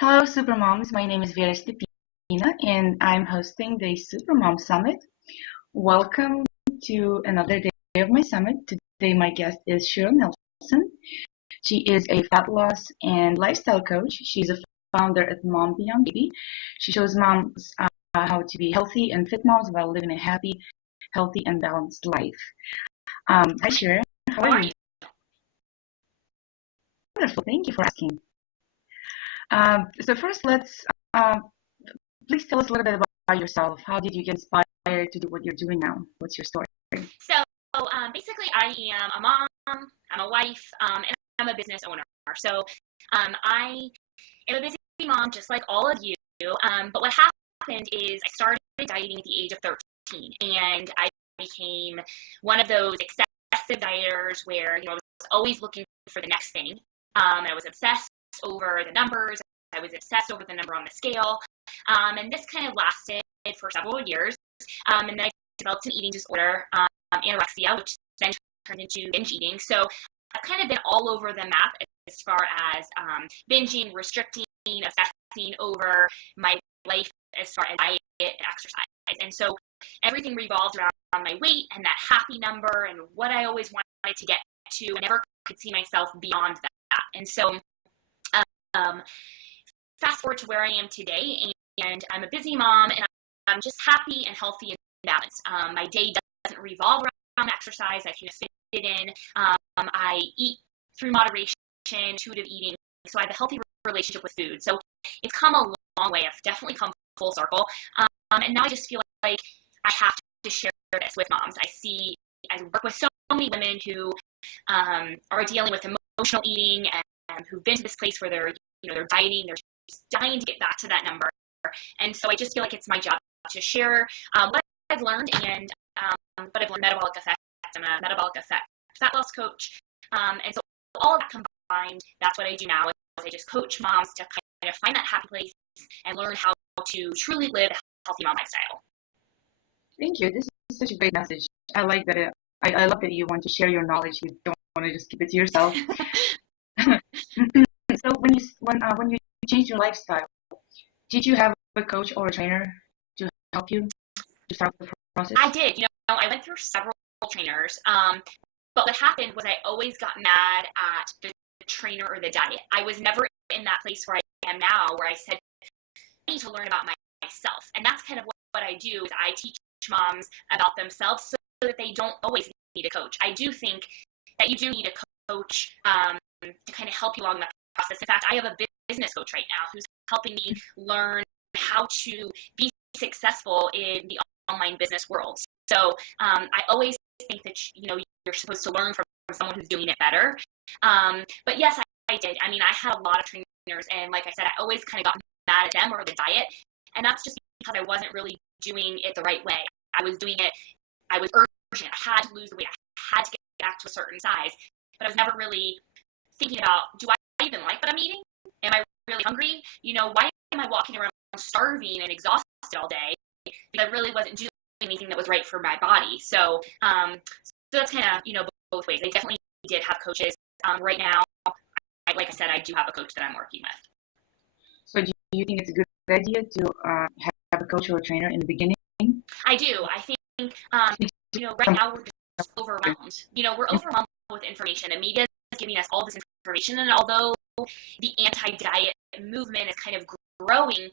Hello, Supermoms. My name is Vera Stepina, and I'm hosting the Supermom Summit. Welcome to another day of my summit. Today, my guest is Shira Nelson. She is a fat loss and lifestyle coach. She's a founder at MomBeyondBaby. She shows moms how to be healthy and fit moms while living a happy, healthy, and balanced life. Hi, Shira. How are you? Wonderful. Thank you for asking. So first, let's please tell us a little bit about yourself. How did you get inspired to do what you're doing now? What's your story? So basically, I am a mom, I'm a wife, and I'm a business owner. So I am a busy mom, just like all of you. But what happened is I started dieting at the age of 13, and I became one of those excessive dieters where I was always looking for the next thing. I was obsessed over the numbers. I was obsessed over the number on the scale. And this kind of lasted for several years. And then I developed an eating disorder, anorexia, which then turned into binge eating. So I've kind of been all over the map as far as binging, restricting, obsessing over my life as far as diet and exercise. And so everything revolved around my weight and that happy number and what I always wanted to get to. I never could see myself beyond that. And so fast forward to where I am today, and I'm a busy mom, and I'm just happy and healthy and balanced. My day doesn't revolve around exercise. I can fit it in. I eat through moderation, intuitive eating, so I have a healthy relationship with food. So it's come a long way. I've definitely come full circle. And now I just feel like I have to share this with moms. I work with so many women who are dealing with emotional eating and who've been to this place where they're dieting, they're just dying to get back to that number. And so I just feel like it's my job to share what I've learned and what I've learned metabolic effects. I'm a metabolic effect fat loss coach. And so all of that combined, that's what I do now. Is I just coach moms to kind of find that happy place and learn how to truly live a healthy mom lifestyle. Thank you. This is such a great message. I like that. I love that you want to share your knowledge. You don't want to just keep it to yourself. So when you changed your lifestyle, did you have a coach or a trainer to help you to start the process? I did. I went through several trainers. But what happened was I always got mad at the trainer or the diet. I was never in that place where I am now, where I said, I need to learn about myself. And that's kind of what I do is I teach moms about themselves so that they don't always need a coach. I do think that you do need a coach to kind of help you along that process. In fact, I have a business coach right now who's helping me learn how to be successful in the online business world. So I always think that you're supposed to learn from someone who's doing it better. But yes, I did. I mean, I had a lot of trainers, and like I said, I always kind of got mad at them or the diet, and that's just because I wasn't really doing it the right way. I was doing it. I was urgent. I had to lose the weight. I had to get back to a certain size, but I was never really thinking about, do I even like what I'm eating? Am I really hungry? Why am I walking around starving and exhausted all day? Because I really wasn't doing anything that was right for my body. So that's kind of, both ways. I definitely did have coaches. Right now, like I said, I do have a coach that I'm working with. So do you think it's a good idea to have a coach or a trainer in the beginning? I do. I think, right now we're just overwhelmed. We're overwhelmed with information. The media is giving us all this information. And although the anti-diet movement is kind of growing,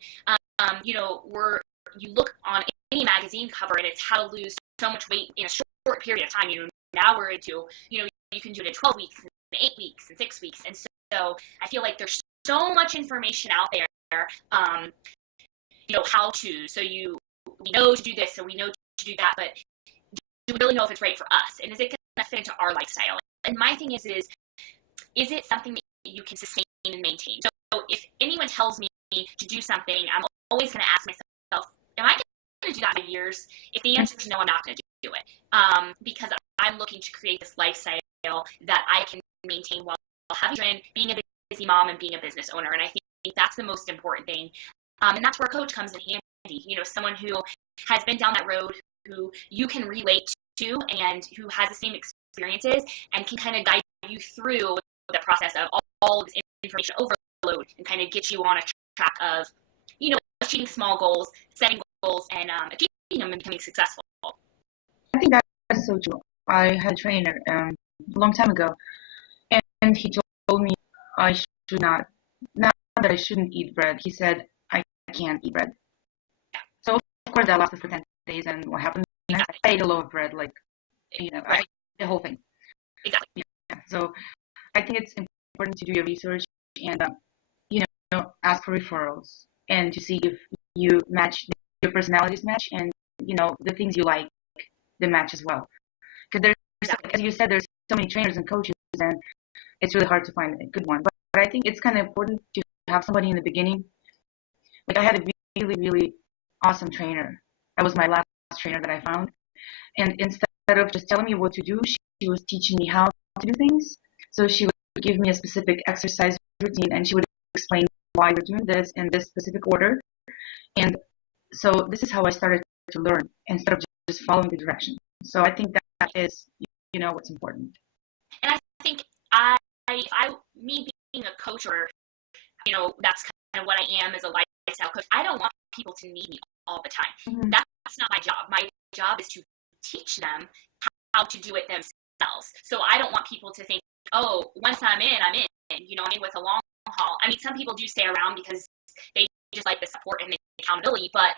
you look on any magazine cover and it's how to lose so much weight in a short period of time. Now we're into, you can do it in 12 weeks, and 8 weeks, and 6 weeks. And so I feel like there's so much information out there, how to. So we know to do this, so we know to do that, but do we really know if it's right for us? And is it going to fit into our lifestyle? And my thing is it something that you can sustain and maintain? So if anyone tells me to do something, I'm always going to ask myself, am I going to do that for years? If the answer is no, I'm not going to do it. Because I'm looking to create this lifestyle that I can maintain while having children, being a busy mom, and being a business owner. And I think that's the most important thing. And that's where a coach comes in handy. Someone who has been down that road, who you can relate to, and who has the same experiences, and can kind of guide you through the process of all of this information overload and kind of get you on a track of, achieving small goals, setting goals, and achieving them and becoming successful. I think that is so true. I had a trainer a long time ago, and he told me I should not that I shouldn't eat bread. He said I can't eat bread. So of course that lasted for 10 days, and what happened? Exactly. I ate a loaf of bread, like Right. I, the whole thing. Exactly. Yeah. So I think it's important to do your research and ask for referrals and to see if you match your personalities match and the things you like the match as well. Because there's, as you said, there's so many trainers and coaches, and it's really hard to find a good one. But I think it's kind of important to have somebody in the beginning. Like I had a really, really awesome trainer. That was my last trainer that I found. And instead of just telling me what to do, she was teaching me how to do things. So she would give me a specific exercise routine, and she would explain why we're doing this in this specific order. And so this is how I started to learn instead of just following the direction. So I think that is, what's important. And I think me being a coach, or that's kind of what I am as a lifestyle coach. I don't want people to need me all the time. Mm-hmm. That's not my job. My job is to teach them how to do it themselves. So I don't want people to think, oh, once I'm in, I'm in. I'm in with a long haul. I mean, some people do stay around because they just like the support and the accountability, but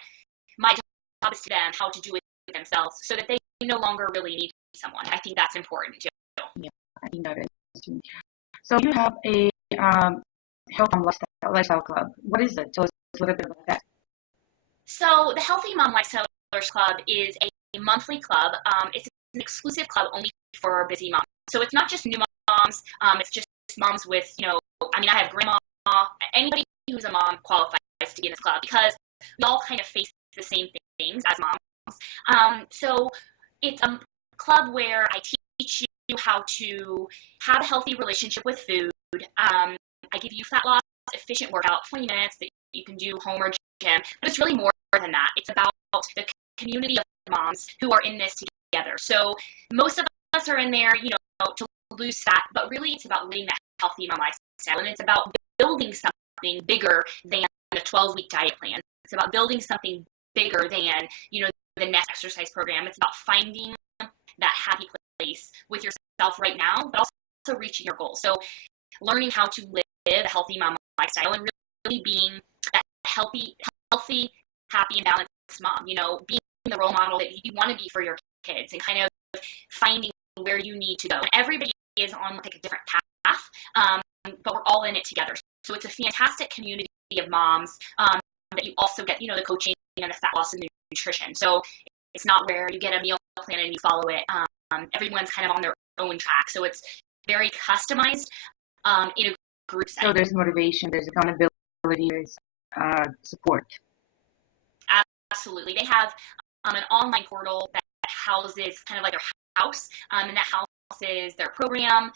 my job is to them how to do it themselves so that they no longer really need someone. I think that's important too. Yeah, I think that is too. So you have a health and lifestyle club. What is it? Tell us a little bit about that. So the Healthy Mom Lifestylers Club is a monthly club. It's an exclusive club only for busy moms. So it's not just new moms. It's just moms with, I have grandma. Anybody who's a mom qualifies to be in this club because we all kind of face the same things as moms. So it's a club where I teach you how to have a healthy relationship with food. I give you fat loss, efficient workout, 20 minutes that you can do home or gym. But it's really more than that. It's about the community of moms who are in this together. So most of us are in there, to lose fat, but really it's about living that healthy mom lifestyle. And it's about building something bigger than a 12-week diet plan. It's about building something bigger than, the next exercise program. It's about finding that happy place with yourself right now, but also reaching your goals. So learning how to live a healthy mom lifestyle and really being that healthy, happy, and balanced mom, being the role model that you want to be for your kids and kind of finding where you need to go. And everybody is on like a different path, but we're all in it together. So it's a fantastic community of moms that you also get, the coaching and the fat loss and the nutrition. So it's not where you get a meal plan and you follow it. Everyone's kind of on their own track. So it's very customized in a group setting. So there's motivation, there's accountability, there's support. Absolutely. They have an online portal that houses kind of like their house, and that houses their program,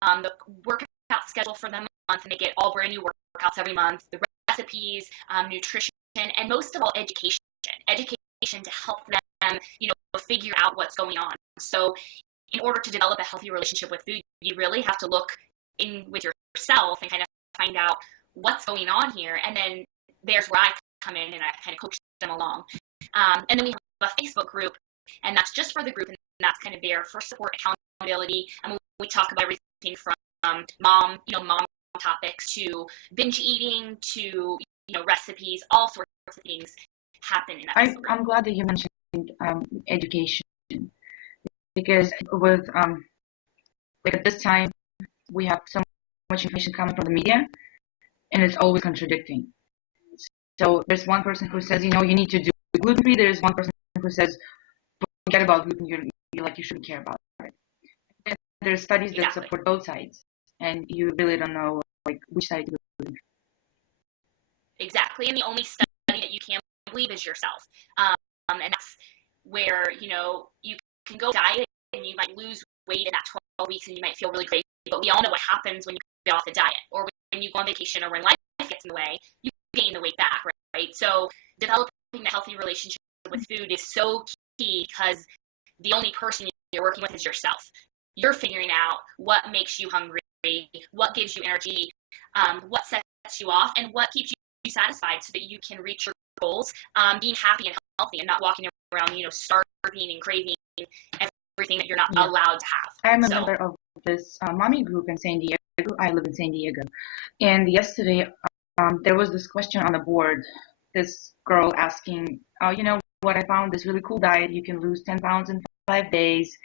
the workout schedule for the month, and they get all brand new workouts every month, the recipes, nutrition, and most of all, education to help them, figure out what's going on. So in order to develop a healthy relationship with food, you really have to look in with yourself and kind of find out what's going on here. And then there's where I come in and I kind of coach them along. And then we have a Facebook group, and that's just for the group, and that's kind of there for support, accountability. And we talk about everything from mom topics to binge eating to, recipes, all sorts of things happen in that group. I'm glad that you mentioned education, because with like at this time we have so much information coming from the media, and it's always contradicting. So there's one person who says, you need to do gluten free. There's one person who says, forget about gluten. You shouldn't care about it. And there's studies that support both sides, and you really don't know like which side to believe. Exactly, and the only study that you can believe is yourself. And that's where you can go diet and you might lose weight in that 12 weeks and you might feel really great. But we all know what happens when you get off the diet, or when you go on vacation, or when life gets in the way, you gain the weight back, right? So developing a healthy relationship with food is so key, because the only person you're working with is yourself. You're figuring out what makes you hungry, what gives you energy, what sets you off, and what keeps satisfied so that you can reach your goals, being happy and healthy and not walking around, starving and craving everything that you're not allowed to have. I'm a member of this mommy group in San Diego. I live in San Diego. And yesterday, there was this question on the board. This girl asking, you know what, I found this really cool diet. You can lose 10 pounds in 5 days.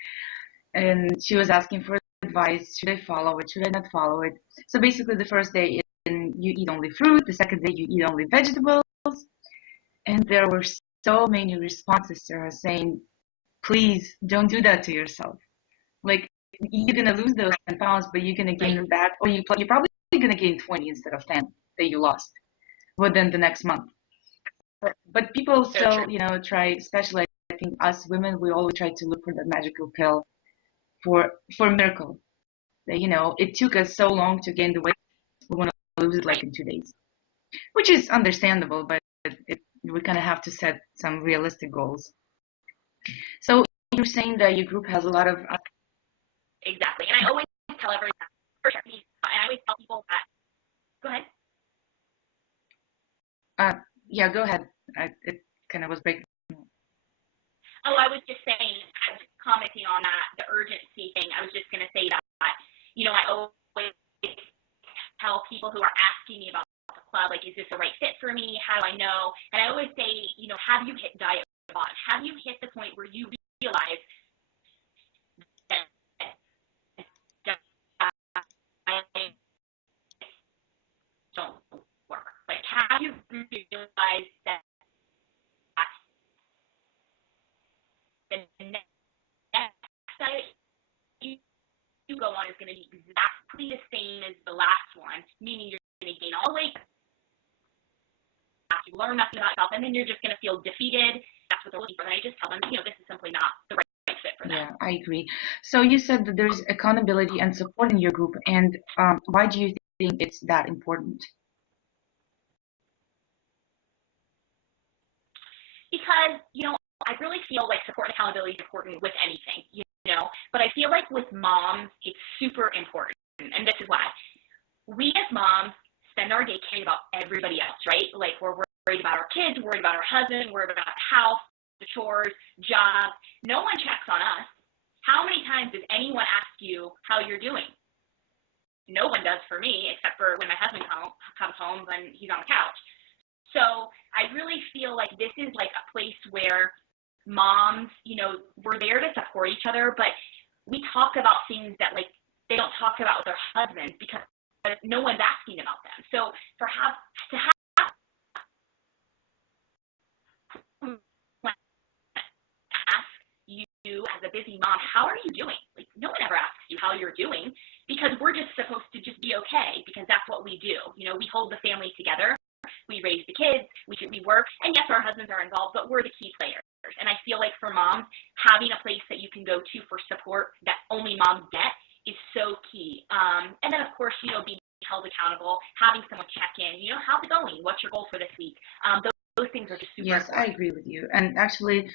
And she was asking for advice. Should I follow it? Should I not follow it? So basically, the first day you eat only fruit. The second day you eat only vegetables. And there were so many responses to her saying, please don't do that to yourself. Like, you're going to lose those 10 pounds, but you're going to gain them back. Or you're probably going to gain 20 instead of 10 that you lost within the next month. But people still, try, especially I think us women, we always try to look for that magical pill for a miracle. It took us so long to gain the weight. We want to lose it like in 2 days, which is understandable, but we kind of have to set some realistic goals. So you're saying that your group has a lot of... Exactly. And I always tell everyone, and I always tell people that... Go ahead. Yeah, go ahead. It kind of was breaking. Oh, I was just saying, I was commenting on that, the urgency thing. I was just going to say that, I always tell people who are asking me about the club, like, is this the right fit for me? How do I know? And I always say, have you hit diet bottom? Have you hit the point where you realize that diet don't work? Like, have you realized that the next diet you go on is going to be exactly the same as the last one, meaning you're going to gain all the weight, you learn nothing about yourself, and then you're just going to feel defeated. That's what they're looking for. And I just tell them, this is simply not the right fit for them. Yeah, I agree. So you said that there's accountability and support in your group, and why do you think it's that important? Because, I really feel like support and accountability is important with anything, but I feel like with moms, it's super important. And this is why. We as moms spend our day caring about everybody else, right? Like, we're worried about our kids, worried about our husband, worried about the house, the chores, jobs. No one checks on us. How many times does anyone ask you how you're doing? No one does for me, except for when my husband comes home when he's on the couch. So I really feel like this is like a place where moms, we're there to support each other, but we talk about things that, like, they don't talk about with their husbands because no one's asking about them. So to have ask you as a busy mom, how are you doing? Like, no one ever asks you how you're doing because we're just supposed to just be okay because that's what we do. We hold the family together. We raise the kids, we work, and yes, our husbands are involved, but we're the key players. And I feel like for moms, having a place that you can go to for support that only moms get is so key. And then, of course, being held accountable, having someone check in, how's it going? What's your goal for this week? Those things are just super Yes, important. I agree with you. And actually,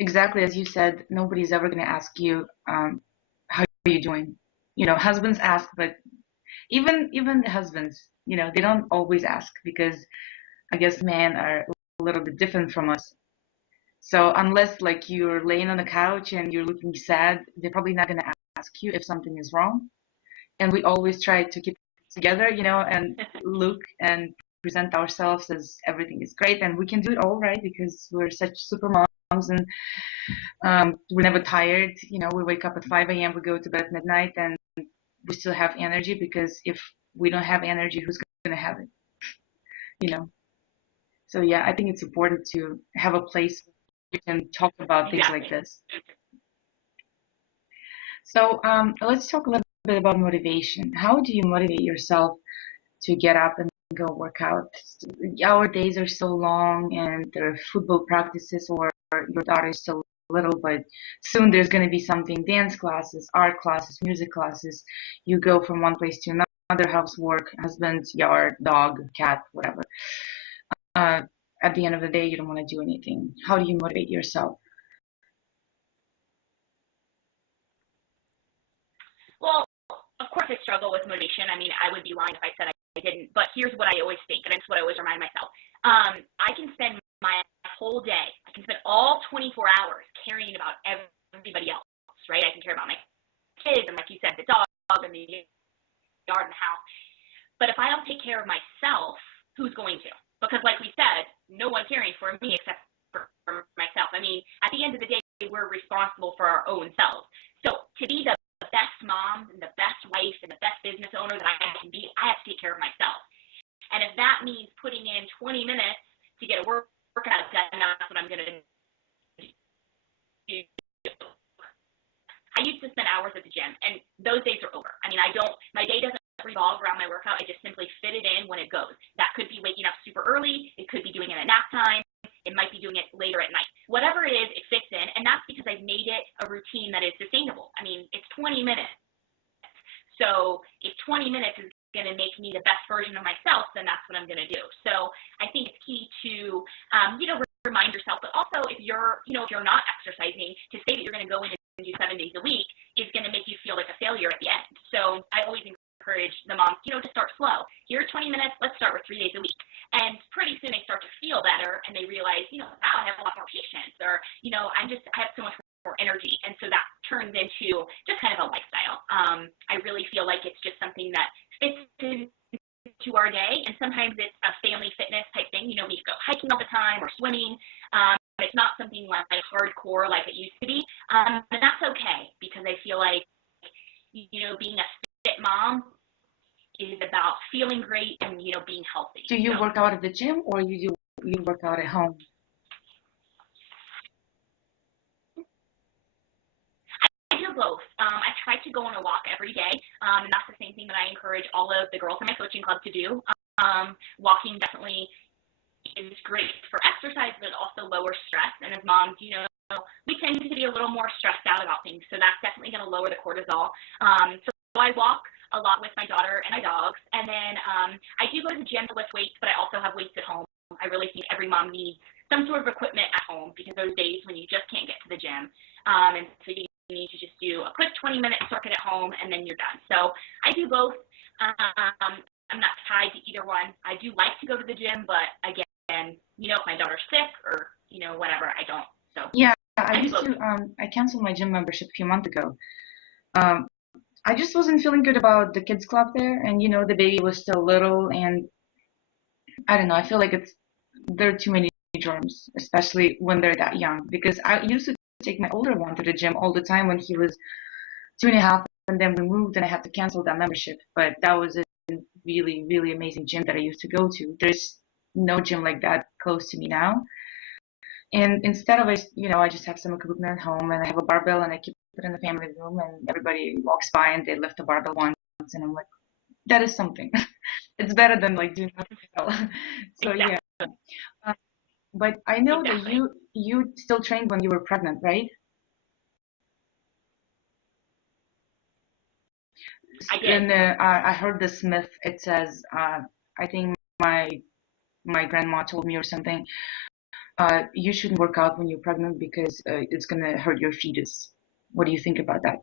exactly as you said, nobody's ever going to ask you, how are you doing? Husbands ask, but even the husbands, they don't always ask because I guess men are a little bit different from us. So unless like you're laying on the couch and you're looking sad, they're probably not going to ask you if something is wrong. And we always try to keep it together, and look and present ourselves as everything is great. And we can do it all right because we're such super moms and we're never tired. We wake up at 5 a.m., we go to bed at midnight, and we still have energy because if we don't have energy, who's going to have it? So yeah, I think it's important to have a place where you can talk about things like this. So let's talk a little bit about motivation. How do you motivate yourself to get up and go work out? Our days are so long and there are football practices or your daughter is still little, but soon there's going to be something, dance classes, art classes, music classes. You go from one place to another, housework, husband, yard, dog, cat, whatever. At the end of the day, you don't want to do anything. How do you motivate yourself? Well, of course I struggle with motivation. I mean, I would be lying if I said I didn't, but here's what I always think, and it's what I always remind myself. I can spend my whole day, I can spend all 24 hours caring about everybody else, right? I can care about my kids and, like you said, the dog and the yard and the house. But if I don't take care of myself, who's going to? Because like we said, no one's caring for me except for myself. I mean, at the end of the day, we're responsible for our own selves. So to be the best mom and the best wife and the best business owner that I can be, I have to take care of myself. And if that means putting in 20 minutes to get a workout done, that's what I'm going to do. I used to spend hours at the gym, and those days are over. I mean, my day doesn't revolve around my workout. I just simply fit it in when it goes. That could be waking up super early. It could be doing it at nap time. It might be doing it later at night. Whatever it is, it fits in, and that's because I've made it a routine that is sustainable. I mean, it's 20 minutes. So if 20 minutes is going to make me the best version of myself, then that's what I'm going to do. So I think it's key to, remind yourself, but also if you're not exercising, to say that you're going to go in and do 7 days a week is going to make you feel like a failure at the end. So I always encourage the moms, to start slow. Here are 20 minutes, let's start with 3 days a week. And pretty soon they start to feel better and they realize, wow, I have a lot more patience, or, I have so much more energy. And so that turns into just kind of a lifestyle. I really feel like it's just something that fits into our day. And sometimes it's a family fitness type thing. We go hiking all the time or swimming. It's not something like hardcore like it used to be. And that's okay, because I feel like, being a fit mom is about feeling great and, being healthy. Do you work out at the gym, or you work out at home? I do both. I try to go on a walk every day, and that's the same thing that I encourage all of the girls in my coaching club to do. Walking definitely is great for exercise, but it also lowers stress. And as moms, we tend to be a little more stressed out about things, so that's definitely going to lower the cortisol. So I walk a lot with my daughter and my dogs, and then I do go to the gym to lift weights, but I also have weights at home. I really think every mom needs some sort of equipment at home, because those days when you just can't get to the gym, and so you need to just do a quick 20-minute circuit at home, and then you're done. So I do both. I'm not tied to either one. I do like to go to the gym, but again, if my daughter's sick or whatever, I don't. So yeah, I canceled my gym membership a few months ago. I just wasn't feeling good about the kids club there, and the baby was still little, and I don't know, I feel like there are too many germs, especially when they're that young, because I used to take my older one to the gym all the time when he was 2.5, and then we moved and I had to cancel that membership. But that was a really, really amazing gym that I used to go to. There's no gym like that close to me now. And instead of, I just have some equipment at home, and I have a barbell, and I keep it in the family room, and everybody walks by and they lift the barbell once, and I'm like, that is something. It's better than like doing nothing at all. So exactly. Yeah. But I know Exactly. that you still trained when you were pregnant, right? I did. And I heard this myth. It says, I think my grandma told me or something. You shouldn't work out when you're pregnant because it's gonna hurt your fetus. What do you think about that?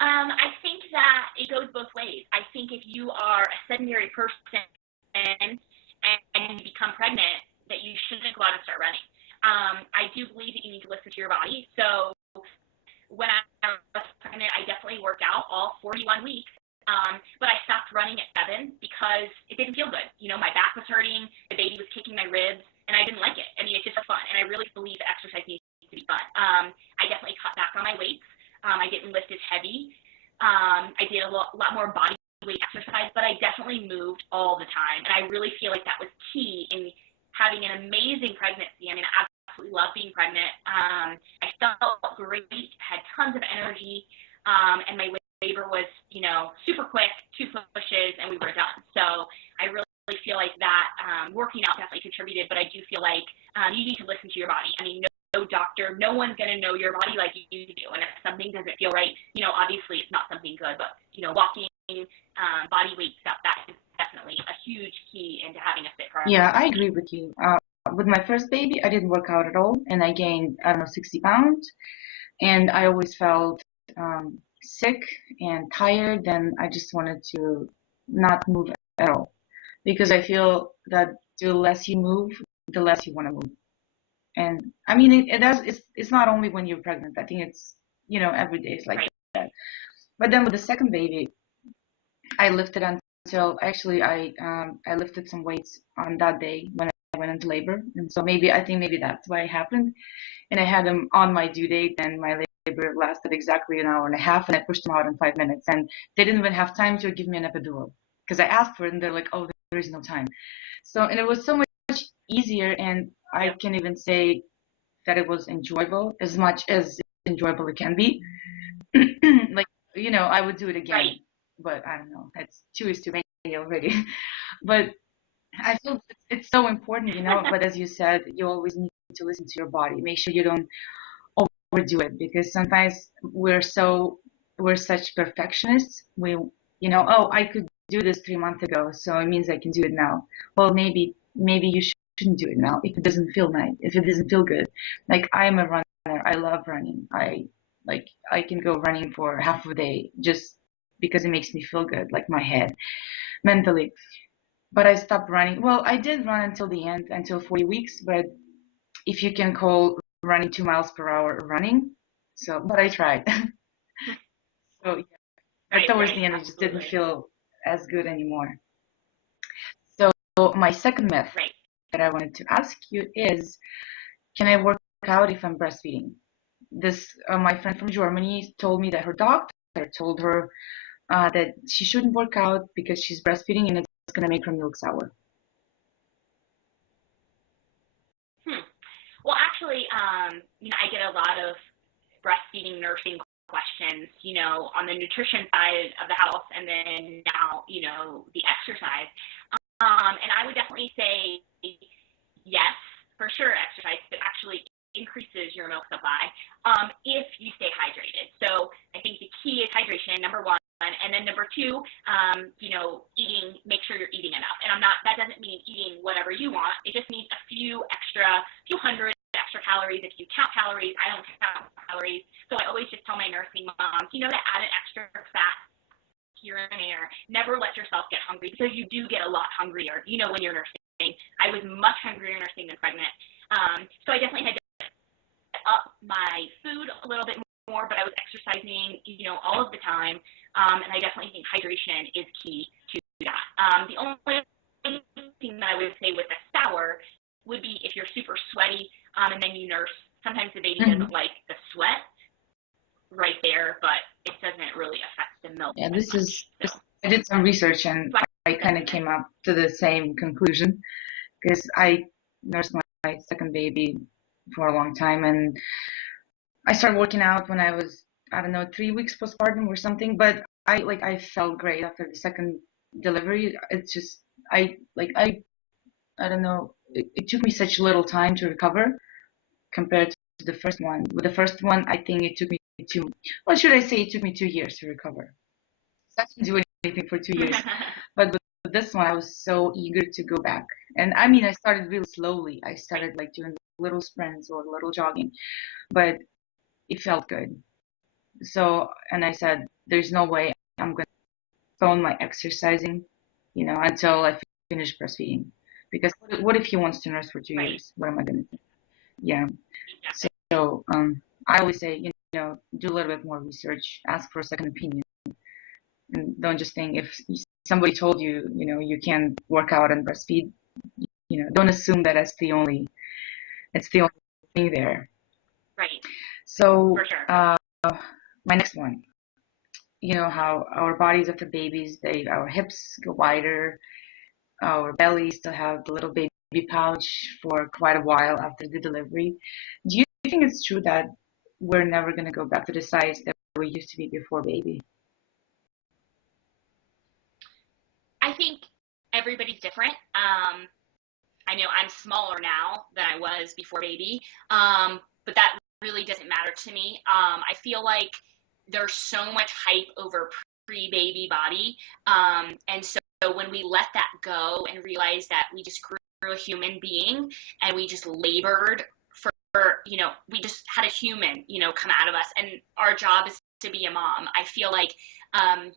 I think that it goes both ways. I think if you are a sedentary person and you become pregnant, that you shouldn't go out and start running. I do believe that you need to listen to your body. So when I was pregnant, I definitely worked out all 41 weeks. But I stopped running at 7 because it didn't feel good. My back was hurting, the baby was kicking my ribs, and I didn't like it. I mean, it's just fun, and I really believe exercise needs to be fun. I definitely cut back on my weights. I didn't lift as heavy. I did a lot more body weight exercise, but I definitely moved all the time, and I really feel like that was key in having an amazing pregnancy. I mean, I absolutely love being pregnant. I felt great, had tons of energy, and my labor was, super quick, 2 pushes, and we were done. So I really feel like that working out definitely contributed, but I do feel like you need to listen to your body. I mean, no doctor, no one's going to know your body like you do. And if something doesn't feel right, obviously it's not something good, but, walking, body weight stuff, that is definitely a huge key into having a fit pregnancy. Yeah, I agree with you. With my first baby, I didn't work out at all, and I gained, I don't know, 60 pounds, and I always felt sick and tired, then I just wanted to not move at all because I feel that the less you move, the less you want to move. And I mean, it's not only when you're pregnant. I think it's, every day is like Right. that. But then with the second baby, I lifted until actually I lifted some weights on that day when I went into labor, and so I think maybe that's why it happened. And I had them on my due date, and my labor lasted exactly an hour and a half, and I pushed them out in 5 minutes, and they didn't even have time to give me an epidural because I asked for it, and they're like, "Oh, there is no time." So, and it was so much easier, and I can even say that it was enjoyable as much as enjoyable it can be. Like, I would do it again, Right. but I don't know. That's two is too many already. But I feel it's so important, But as you said, you always need to listen to your body. Make sure you don't overdo it because sometimes we're such perfectionists. Oh, I could do this 3 months ago, so it means I can do it now. Well, maybe you shouldn't do it now if it doesn't feel nice, if it doesn't feel good. Like I'm a runner. I love running. I can go running for half a day just because it makes me feel good, like my head, mentally. But I stopped running. Well, I did run until the end, until 40 weeks, but if you can call running 2 miles per hour running. So, but I tried. So, yeah. But Right. towards Right. the end, it just didn't Absolutely. feel as good anymore. So, my second myth Right. that I wanted to ask you is, can I work out if I'm breastfeeding? My friend from Germany told me that her doctor told her that she shouldn't work out because she's breastfeeding and it's going to make her milk sour. Hmm. Well, actually, I get a lot of breastfeeding nursing questions, on the nutrition side of the house, and then now, the exercise. And I would definitely say yes, for sure, exercise. It actually increases your milk supply if you stay hydrated. So I think the key is hydration, number one. And then number two, eating, make sure you're eating enough. And that doesn't mean eating whatever you want. It just means a few hundred extra calories. If you count calories, I don't count calories. So I always just tell my nursing moms, to add an extra fat here and there. Never let yourself get hungry because you do get a lot hungrier, when you're nursing. I was much hungrier nursing than pregnant. So I definitely had to up my food a little bit more, but I was exercising, all of the time. And I definitely think hydration is key to that. The only thing that I would say with a sour would be if you're super sweaty and then you nurse. Sometimes the baby Mm-hmm. doesn't like the sweat right there, but it doesn't really affect the milk Yeah, as much. So I did some research and I kind of came up to the same conclusion because I nursed my second baby for a long time and I started working out when I was, I don't know, 3 weeks postpartum or something, but I felt great after the second delivery. It's just, I don't know, it took me such little time to recover compared to the first one. With the first one, I think it took me well, should I say it took me 2 years to recover. So I didn't do anything for 2 years. But with this one, I was so eager to go back. And I mean, I started really slowly. I started like doing little sprints or little jogging, but it felt good. So, and I said, there's no way I'm going to postpone my exercising, until I finish breastfeeding. Because what if he wants to nurse for two right, years? What am I going to do? Yeah. exactly. So, I always say, do a little bit more research, ask for a second opinion, and don't just think if somebody told you, you can't work out and breastfeed, don't assume that it's the only thing there. Right, for So, sure. my next one, how our bodies after babies, our hips go wider, our belly still have the little baby pouch for quite a while after the delivery. Do you think it's true that we're never going to go back to the size that we used to be before baby? I think everybody's different. I know I'm smaller now than I was before baby, but that really doesn't matter to me. I feel like there's so much hype over pre-baby body, and so when we let that go and realize that we just grew a human being and we just labored for, we just had a human, come out of us, and our job is to be a mom. I feel like,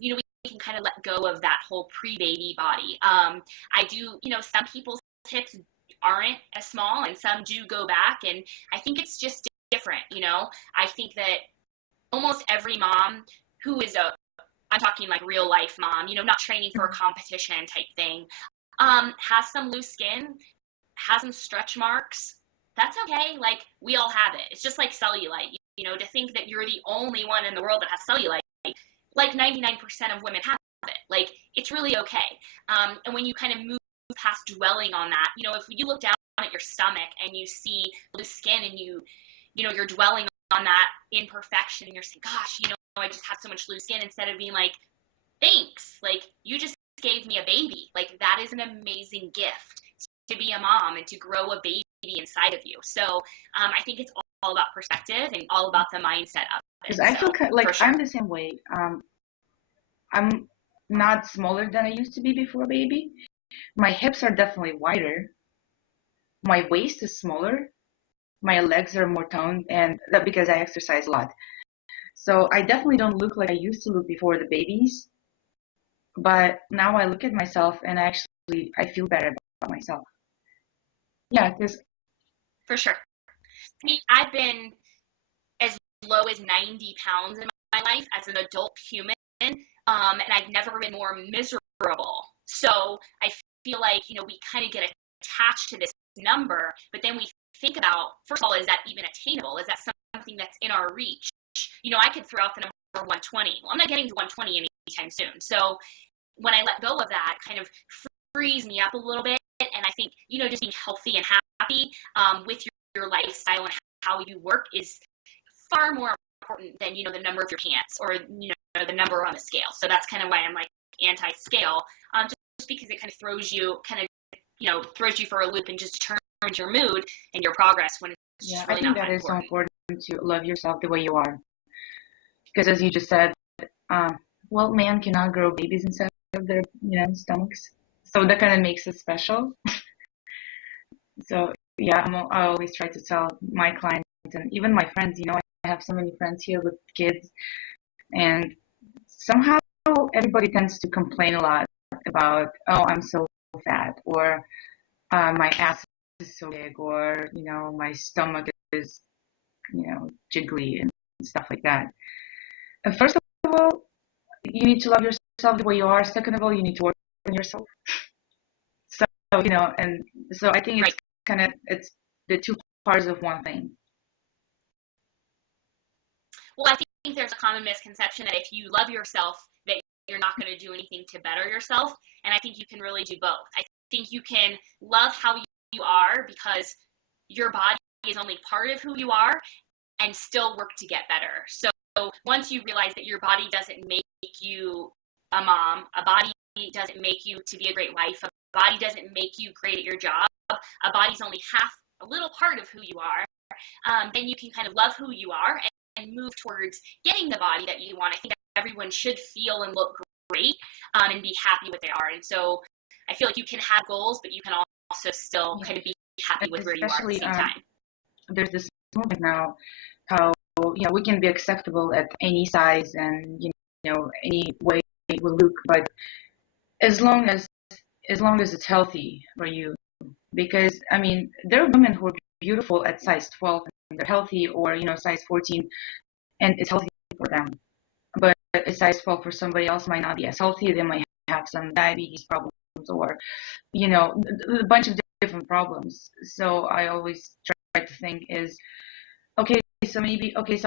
we can kind of let go of that whole pre-baby body. I do, some people's hips aren't as small and some do go back. And I think it's just different. I think that almost every mom who is I'm talking like real life mom, not training for a competition type thing, has some loose skin, has some stretch marks. That's okay. Like, we all have it. It's just like cellulite, to think that you're the only one in the world that has cellulite, like 99% of women have it. Like, it's really okay. And when you kind of move past dwelling on that, if you look down at your stomach and you see loose skin and you're dwelling on that imperfection and you're saying, gosh, I just have so much loose skin, instead of being like, thanks, like, you just gave me a baby. Like, that is an amazing gift to be a mom and to grow a baby inside of you. So I think it's all about perspective and all about the mindset of it. Because I feel like sure. I'm the same way. I'm not smaller than I used to be before baby. My hips are definitely wider. My waist is smaller. My legs are more toned, and that because I exercise a lot. So I definitely don't look like I used to look before the babies. But now I look at myself and I feel better about myself. Yeah, because for sure. I mean, I've been as low as 90 pounds in my life as an adult human, and I've never been more miserable. So I feel like, we kind of get attached to this number, but then we think about, first of all, is that even attainable? Is that something that's in our reach? I could throw out the number 120. Well, I'm not getting to 120 anytime soon. So when I let go of that, kind of frees me up a little bit. And I think, just being healthy and happy with your lifestyle and how you work is far more important than, the number of your pants or, the number on the scale. So that's kind of why I'm like anti-scale, just because it kind of throws you for a loop and just determines your mood and your progress when it's yeah, really I think not that is so important. important to love yourself the way you are. Because as you just said, man cannot grow babies inside of their, stomachs. So that kind of makes it special. So yeah, I always try to tell my clients and even my friends, I have so many friends here with kids, and somehow everybody tends to complain a lot about, oh, I'm so fat, or my ass is so big, or, my stomach is, jiggly and stuff like that. And first of all, you need to love yourself the way you are. Second of all, you need to work on yourself. So, and so I think it's it's the two parts of one thing. Well, I think there's a common misconception that if you love yourself, that you're not going to do anything to better yourself. And I think you can really do both. I think you can love how you are because your body is only part of who you are, and still work to get better. So once you realize that your body doesn't make you a mom, a body doesn't make you to be a great wife, a body doesn't make you great at your job, a body's only a little part of who you are, then you can kind of love who you are and move towards getting the body that you want. I think everyone should feel and look great and be happy with they are. And so I feel like you can have goals, but you can also still kind of be happy with where you are at the same time. There's this movement now how we can be acceptable at any size and any way we look, but as long as it's healthy for you. Because I mean, there are women who are beautiful at size 12 and they're healthy, or size 14, and it's healthy for them. But a size 12 for somebody else might not be as healthy. They might have some diabetes problems, or a bunch of different problems. So I always try to think is, okay, so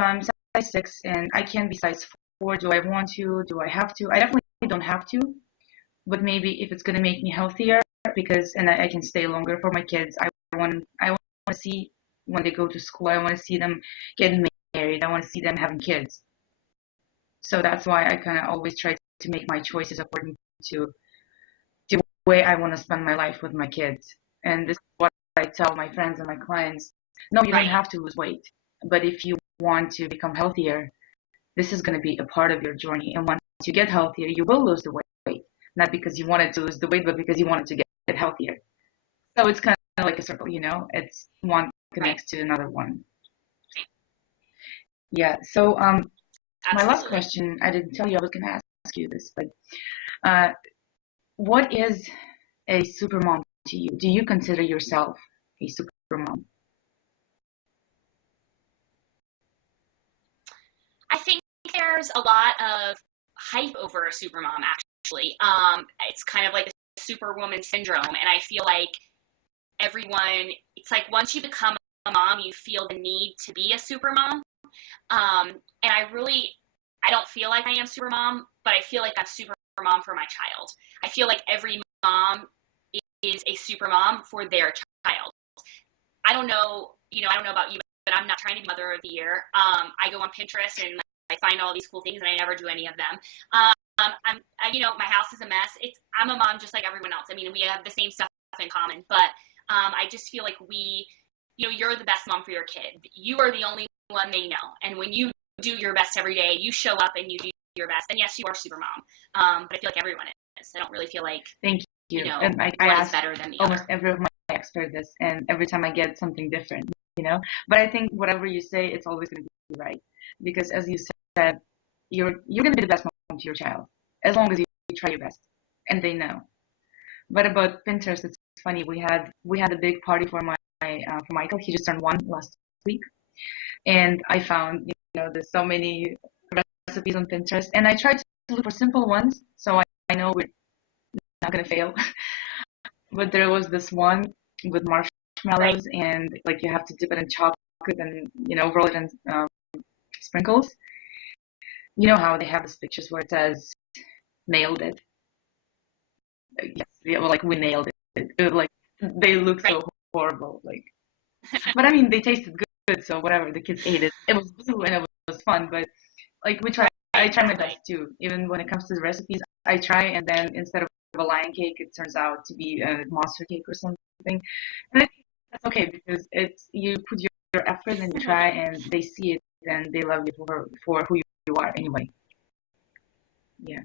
I'm size 6 and I can be size 4. Do I want to? Do I have to? I definitely don't have to. But maybe if it's going to make me healthier, and I can stay longer for my kids. I want to see when they go to school. I want to see them getting married. I want to see them having kids. So that's why I kind of always try to make my choices according to the way I want to spend my life with my kids. And this is what I tell my friends and my clients. No, you don't have to lose weight. But if you want to become healthier, this is going to be a part of your journey. And once you get healthier, you will lose the weight. Not because you wanted to lose the weight, but because you wanted to get healthier. So it's kind of like a circle, it's one connects to another one. Yeah. So My last Absolutely. question, I didn't tell you I was going to ask you this, but what is a super mom to you? Do you consider yourself a super mom? I think there's a lot of hype over a super mom, actually. It's kind of like a superwoman syndrome, and I feel like everyone, it's like once you become a mom, you feel the need to be a super mom. And I don't feel like I am super mom, but I feel like I'm super mom for my child. I feel like every mom is a super mom for their child. I don't know about you, but I'm not trying to be mother of the year. I go on Pinterest and I find all these cool things and I never do any of them. My house is a mess. I'm a mom just like everyone else. I mean, we have the same stuff in common, but I just feel like you're the best mom for your kid. You are the only one they know. And when you do your best every day, you show up and you do your best. And yes, you are super mom. But I feel like everyone is. I don't really feel like, Thank you. And I one is ask better than the almost other. every of my experts this, and every time I get something different, you know. But I think whatever you say, it's always going to be right, because as you said, you're going to be the best mom to your child as long as you try your best, and they know. But about Pinterest, it's funny. We had a big party for Michael. He just turned 1 last week, and I found there's so many recipes on Pinterest, and I tried to look for simple ones, so I know we're not gonna fail. But there was this one with Right. marshmallows, and like you have to dip it in chocolate and roll it in sprinkles. You know how they have these pictures where it says nailed it. Yes, yeah, well, like we nailed it. Like they look Right. so horrible. Like, but I mean, they tasted good, so whatever. The kids ate it. It was blue and it was fun. But like we try, Right. I try my best Exactly. too. Even when it comes to the recipes, I try, and then instead of a lion cake, it turns out to be a monster cake or something. And I think that's okay because it's you put your effort and you try, and they see it and they love you for who you are anyway. Yeah.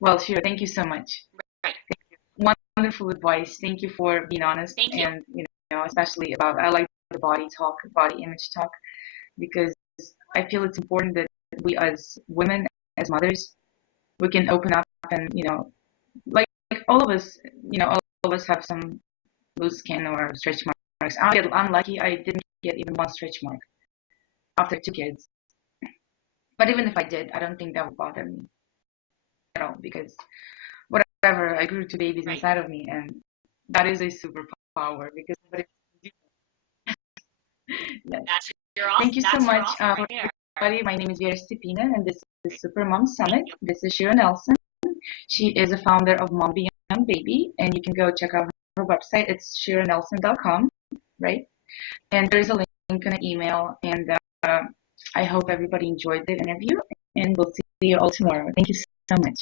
Well, Shira, thank you so much. Right. Wonderful advice. Thank you for being honest, Thank you. and especially about I like the body talk, body image talk, because I feel it's important that we as women, as mothers, we can open up and like all of us, all of us have some loose skin or stretch marks. I'm lucky I didn't get even one stretch mark after 2 kids. But even if I did, I don't think that would bother me at all because whatever, I grew 2 babies Right. inside of me, and that is a superpower because nobody can do that. Yes. That's Thank you so That's your much, awesome right for there. everybody. My name is Vera Stepina, and this is Super Mom Thank Summit. you. This is Shira Nelson. She is a founder of MomBeyondBaby, and you can go check out her website. It's shiranelson.com, right? And there's a link in an email, and I hope everybody enjoyed the interview, and we'll see you all tomorrow. Thank you so much.